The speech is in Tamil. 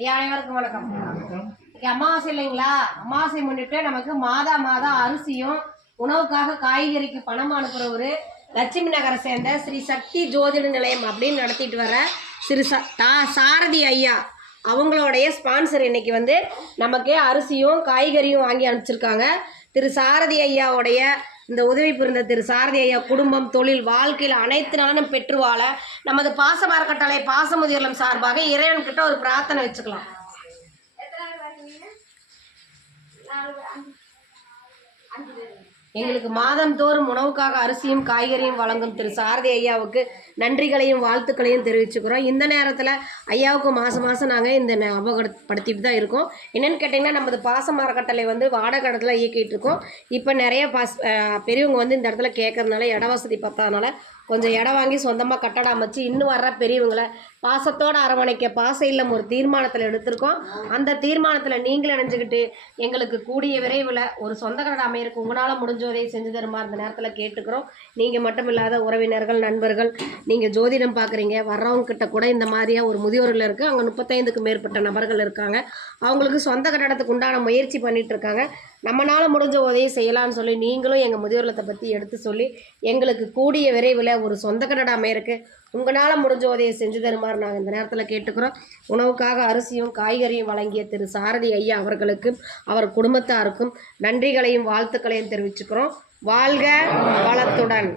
ஐயா அனைவருக்கும் வணக்கம். அமாவாசை இல்லைங்களா? அமாவாசை முன்னிட்டு நமக்கு மாதம் அரிசியும் உணவுக்காக காய்கறிக்கு பணம் அனுப்புறவரு லட்சுமி நகரை சேர்ந்த ஸ்ரீ சக்தி ஜோதிட நிலையம் அப்படின்னு நடத்திட்டு வர ஸ்ரீ சாரதி ஐயா அவங்களுடைய ஸ்பான்சர் இன்னைக்கு வந்து நமக்கு அரிசியும் காய்கறியும் வாங்கி அனுப்பிச்சிருக்காங்க. திரு சாரதி ஐயாவுடைய இந்த உதவி புரிந்த திரு சாரதி ஐயா குடும்பம், தொழில், வாழ்க்கையில் அனைத்து நலனும் பெற்று வாழ நமது பாச அறக்கட்டளை பாசமுதிர்லம் சார்பாக இறைவன்கிட்ட ஒரு பிரார்த்தனை வச்சுக்கலாம். எங்களுக்கு மாதந்தோறும் உணவுக்காக அரிசியும் காய்கறியும் வழங்கும் திரு சாரதி ஐயாவுக்கு நன்றிகளையும் வாழ்த்துக்களையும் தெரிவிச்சுக்கிறோம். இந்த நேரத்தில் ஐயாவுக்கு மாதம் நாங்கள் இந்த ஞாபகப்படுத்திட்டு தான் இருக்கோம். என்னென்னு கேட்டிங்கன்னா, நமது பாசம் அறக்கட்டளை வந்து வாடகை இடத்துல இயக்கிட்டு இருக்கோம். இப்போ நிறைய பெரியவங்க வந்து இந்த இடத்துல கேட்கறதுனால இட வசதி பத்தாதனால கொஞ்சம் இடம் வாங்கி சொந்தமாக கட்டடம் அமைச்சு இன்னும் வர்ற பெரியவங்களை பாசத்தோடு அரவணைக்க பாச இல்லம் ஒரு தீர்மானத்தில் எடுத்திருக்கோம். அந்த தீர்மானத்தில் நீங்களும் இணைஞ்சுக்கிட்டு எங்களுக்கு கூடிய விரைவில் ஒரு சொந்த கட்டடம் அமையிருக்கு உங்களால் முடிஞ்சதை செஞ்சு தருமா இந்த நேரத்தில் கேட்டுக்கிறோம். நீங்கள் மட்டும் இல்லாத உறவினர்கள், நண்பர்கள், நீங்கள் ஜோதிடம் பார்க்குறீங்க வர்றவங்க கிட்ட கூட இந்த மாதிரியாக ஒரு முதியோர்கள் இருக்குது. அவங்க 35க்கும் மேற்பட்ட நபர்கள் இருக்காங்க. அவங்களுக்கு சொந்த கட்டடத்துக்கு உண்டான முயற்சி பண்ணிகிட்டு இருக்காங்க. நம்மளால் முடிஞ்ச உதவியை செய்யலாம்னு சொல்லி நீங்களும் எங்கள் முதியோர்லத்தை பற்றி எடுத்து சொல்லி எங்களுக்கு கூடிய விரைவில் ஒரு சொந்த கட்டடம் அமையிருக்கு உங்களால் முடிஞ்ச உதவியை செஞ்சு தருமாறு நாங்கள் இந்த நேரத்தில் கேட்டுக்கிறோம். உணவுக்காக அரிசியும் காய்கறியும் வழங்கிய திரு சாரதி ஐயா அவர்களுக்கும் அவர் குடும்பத்தாருக்கும் நன்றிகளையும் வாழ்த்துக்களையும் தெரிவிச்சுக்கிறோம். வாழ்க வளத்துடன்.